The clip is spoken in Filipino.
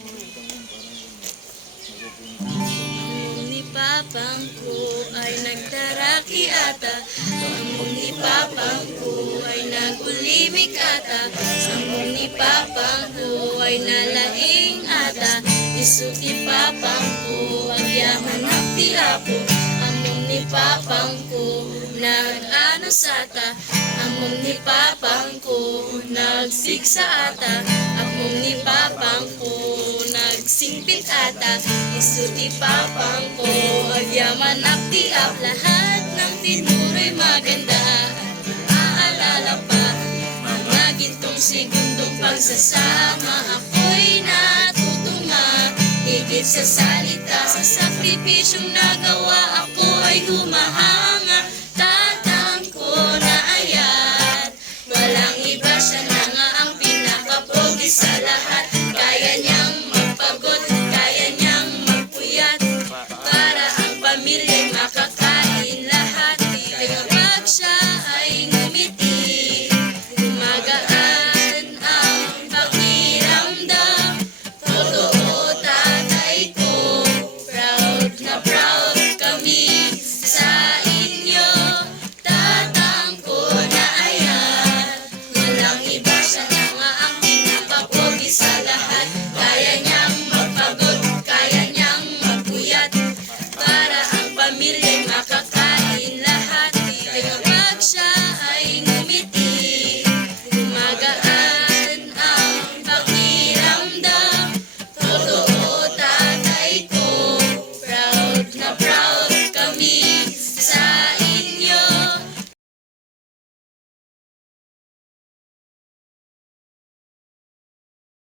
Ni papang ko ay nagdaraki ata, among ni papang ko ay nagulimik ata, among ni papang ko ay nalaing ata, isuti papang ko ang yaman at tiapo, among ni papang ko nag-ano sata, among ni papang ko nagsigsa ata, among ni papang ko nagsingpit ata, isuti papang ko agyaman at tiap, lahat ng tinuro'y maganda at maaalala pa mga gintong segundong pagsasama, ako'y natutuma higit sa salita, sa sakripisyong nagawa ako ay humahal.